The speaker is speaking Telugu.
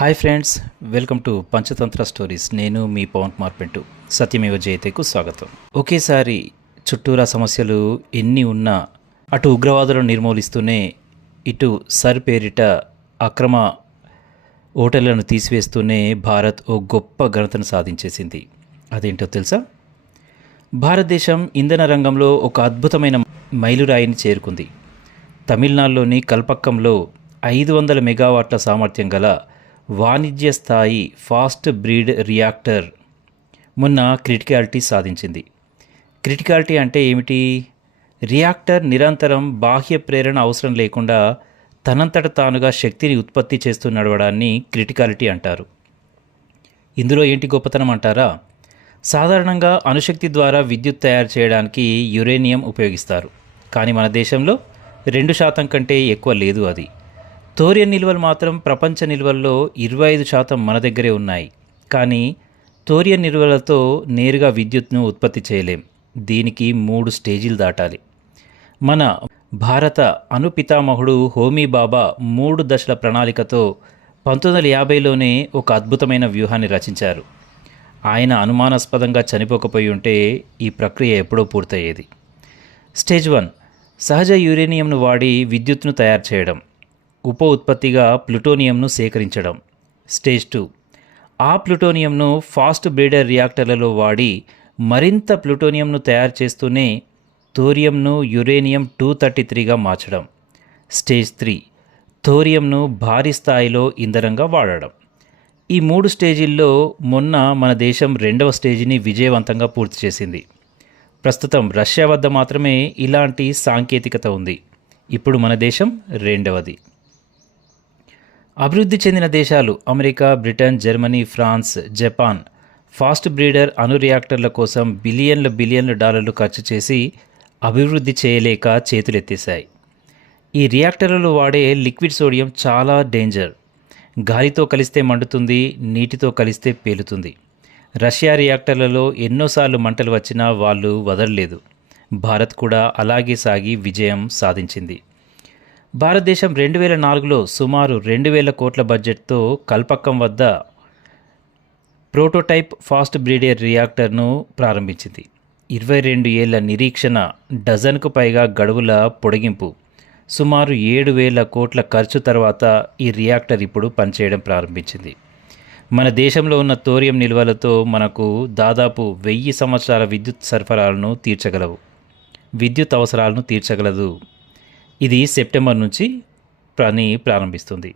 Hi friends, welcome to Panchatantra stories. నేను మీ పవన్ కుమార్ పెంటు. సత్యమేవ జయతేకు స్వాగతం. ఒకేసారి చుట్టూరా సమస్యలు ఎన్ని ఉన్నా అటు ఉగ్రవాదులను నిర్మూలిస్తూనే ఇటు సర్ పేరిట అక్రమ ఓటర్లను తీసివేస్తూనే భారత్ ఓ గొప్ప ఘనతను సాధించేసింది. అదేంటో తెలుసా? భారతదేశం ఇంధన రంగంలో ఒక అద్భుతమైన మైలురాయిని చేరుకుంది. తమిళనాడులోని కల్పక్కంలో 500 మెగావాట్ల సామర్థ్యం గల వాణిజ్య స్థాయి ఫాస్ట్ బ్రీడ్ రియాక్టర్ మొన్న క్రిటికాలిటీ సాధించింది. క్రిటికాలిటీ అంటే ఏమిటి? రియాక్టర్ నిరంతరం బాహ్య ప్రేరణ అవసరం లేకుండా తనంతట తానుగా శక్తిని ఉత్పత్తి చేస్తూ నడవడాన్ని క్రిటికాలిటీ అంటారు. ఇందులో ఏంటి గొప్పతనం అంటారా? సాధారణంగా అణుశక్తి ద్వారా విద్యుత్ తయారు చేయడానికి యురేనియం ఉపయోగిస్తారు. కానీ మన దేశంలో 2% కంటే ఎక్కువ లేదు. అది థోరియన్ నిల్వలు మాత్రం ప్రపంచ నిల్వల్లో 25% మన దగ్గరే ఉన్నాయి. కానీ థోరియన్ నిల్వలతో నేరుగా విద్యుత్ను ఉత్పత్తి చేయలేం. దీనికి 3 స్టేజీలు దాటాలి. మన భారత అణుపితామహుడు హోమీ బాబా 3 దశల ప్రణాళికతో 1950లోనే ఒక అద్భుతమైన వ్యూహాన్ని రచించారు. ఆయన అనుమానాస్పదంగా చనిపోకపోయి ఉంటే ఈ ప్రక్రియ ఎప్పుడో పూర్తయ్యేది. స్టేజ్ 1 సహజ యురేనియంను వాడి విద్యుత్ను తయారు చేయడం, ఉప ఉత్పత్తిగా ప్లూటోనియంను సేకరించడం. స్టేజ్ 2 ఆ ప్లూటోనియంను ఫాస్ట్ బ్రీడర్ రియాక్టర్లలో వాడి మరింత ప్లూటోనియంను తయారు చేస్తూనే థోరియంను యురేనియం 233గా మార్చడం. స్టేజ్ 3 థోరియంను భారీ స్థాయిలో ఇంధనంగా వాడడం. ఈ 3 స్టేజీల్లో మొన్న మన దేశం 2వ స్టేజీని విజయవంతంగా పూర్తి చేసింది. ప్రస్తుతం రష్యా వద్ద మాత్రమే ఇలాంటి సాంకేతికత ఉంది. ఇప్పుడు మన దేశం 2వది. అభివృద్ధి చెందిన దేశాలు America, Britain, Germany, France, Japan fast breeder అణు రియాక్టర్ల కోసం బిలియన్ల డాలర్లు ఖర్చు చేసి అభివృద్ధి చేయలేక చేతులెత్తేశాయి. ఈ రియాక్టర్లలో వాడే లిక్విడ్ సోడియం చాలా డేంజర్. గాలితో కలిస్తే మండుతుంది, నీటితో కలిస్తే పేలుతుంది. రష్యా రియాక్టర్లలో ఎన్నోసార్లు మంటలు వచ్చినా వాళ్ళు వదలలేదు. భారత్ కూడా అలాగే సాగి విజయం సాధించింది. భారతదేశం 2004లో సుమారు 2000 కోట్ల బడ్జెట్తో కల్పక్కం వద్ద ప్రోటోటైప్ ఫాస్ట్ బ్రీడర్ రియాక్టర్ను ప్రారంభించింది. 22 ఏళ్ల నిరీక్షణ, డజన్కు పైగా గడువుల పొడిగింపు, సుమారు 7,000 కోట్ల ఖర్చు తర్వాత ఈ రియాక్టర్ ఇప్పుడు పనిచేయడం ప్రారంభించింది. మన దేశంలో ఉన్న థోరియం నిల్వలతో మనకు దాదాపు 1000 సంవత్సరాల విద్యుత్ అవసరాలను తీర్చగలదు. ఇది సెప్టెంబర్ నుంచి పని ప్రారంభిస్తుంది.